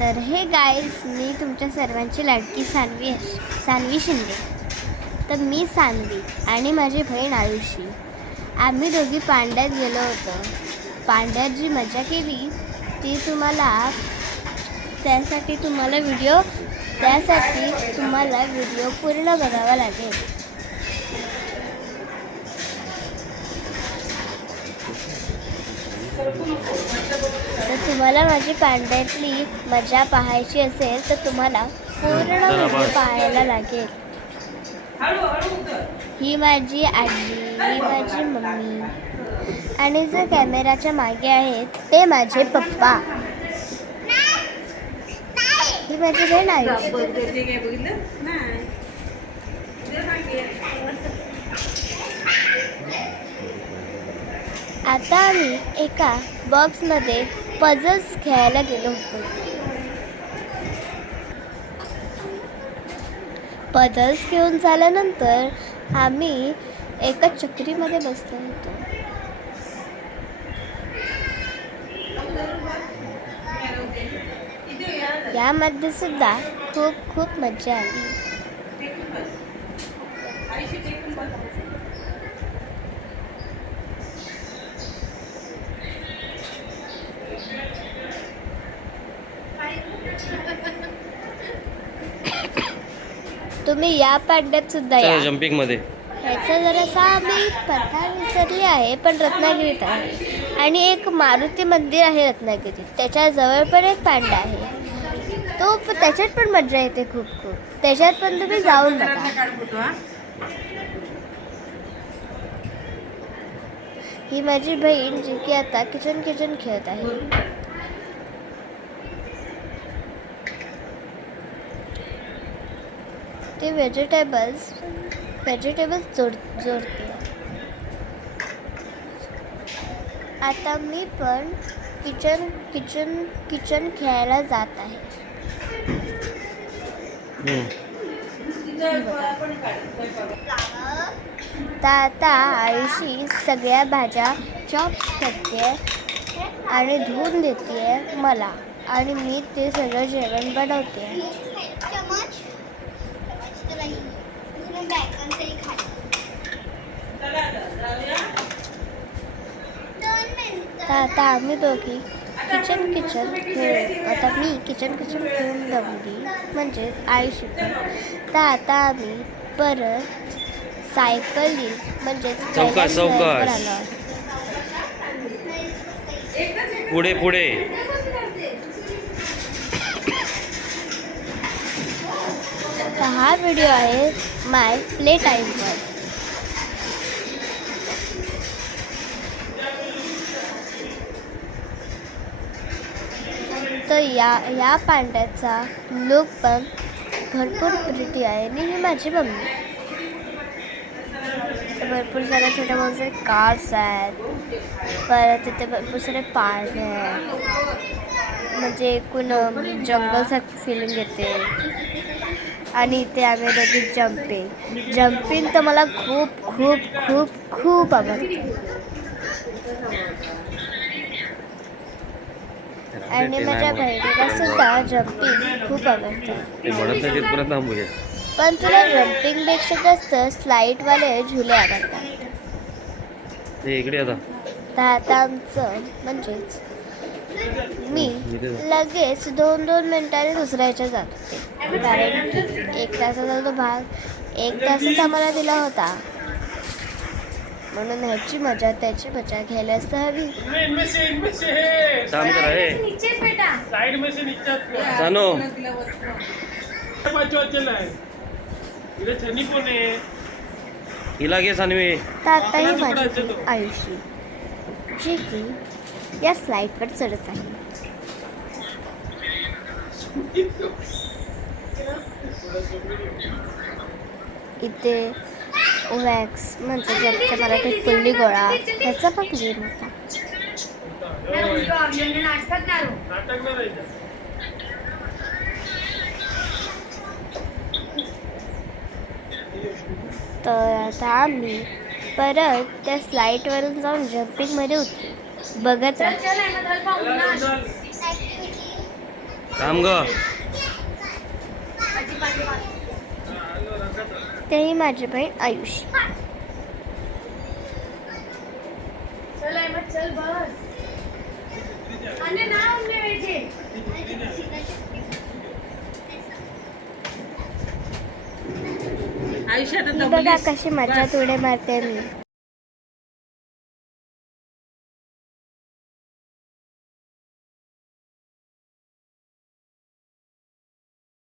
तर हे गाईज, मी तुमच्या सर्वांची लाडकी सानवी शिंदे. तर मी सानवी आणि माझी बहीण आयुषी, आम्ही दोघी पांड्यात गेलो होतो. पांड्यात जी मजा केली ती त्यासाठी तुम्हाला व्हिडिओ पूर्ण बघावा लागेल. तर तुम्हाला माझी पांड्यातली मजा पाहायची असेल तर तुम्हाला पूर्ण व्हिडिओ पाहायला लागेल. ही माझी आजी, ही माझी मम्मी आणि जे कॅमेराच्या मागे आहेत ते माझे पप्पा. ही माझी बहीण आयुषी. आता आम्ही एका बॉक्समध्ये पझल्स खेळायला गेलो होतो. पझल्स घेऊन झाल्यानंतर आम्ही एका चक्रीमध्ये बसलो होतो. यामध्ये सुद्धा खूप मजा आली. तुम्ही या पांड्यात सुद्धा या. जम्पिंग मध्ये ह्याचा जरासा आम्ही कथा विसरली आहे, पण रत्नागिरीत आहे. आणि एक मारुती मंदिर आहे रत्नागिरीत, त्याच्या जवळ पण एक पांडा आहे. त्याच्यात पण मजा येते खूप. त्याच्यात पण तुम्ही जाऊन बघा. ही माझी बहीण जी की आता किचन खेळत आहे. ते व्हेजिटेबल्स जोडते. आता मी पण किचन खेळायला जात आहे. आता आयुषी सगळ्या भाज्या चॉप्स करते आणि धुवून देते मला, आणि मी ते सगळं जेवण बनवते. आता आम्ही दोघी किचन खेळू. आता मी किचन खेळून दमली, म्हणजे आयुषी पण. तर आता आम्ही परत सायकलिंग म्हणजे पुढे हा व्हिडिओ आहे माय प्ले टाईमवर. तर या पांड्याचा लुक पण भरपूर प्रिटी आहे. आणि ही माझी मम्मी. भरपूर साऱ्या छोट्या मोठ्या कार्स आहेत. परत तिथे भरपूर सारे पाळणे आहेत, म्हणजे एकूण जंगलसारखी फिलिंग येते. आणि इथे आम्ही दोघी जम्पिंग तर मला खूप आवडते. आणि माझ्या बहिणीला सुद्धा जम्पिंग खूप आवडतं. पण तुला जम्पिंग पेक्षा जास्त स्लाईडवाले झुले आवडतात. आता आमचं म्हणजेच मी लगेच 2 मिनिटांनी दुसऱ्या ह्याच्यात जात होते. कारण 1 तासाचा तो भाग 1 तासच आम्हाला दिला होता, म्हणून त्याची मजा घ्यायलाच तर हवी. आता ही माझी आयुषी, जी की या स्लाईडवर चढत आहे. इथे वॅक्स म्हणजे ज्याच्या मराठीत पुल्ली गोळा, ह्याचा पण गेम होता. तर आता आम्ही परत त्या स्लाईडवरून जाऊन जम्पिंगमध्ये उतरू. बघत राहा. थांब ग. तेही माझी बहीण आयुष. चल बस. आयुष्यात बघा कशी मजा उड्या मारते मी.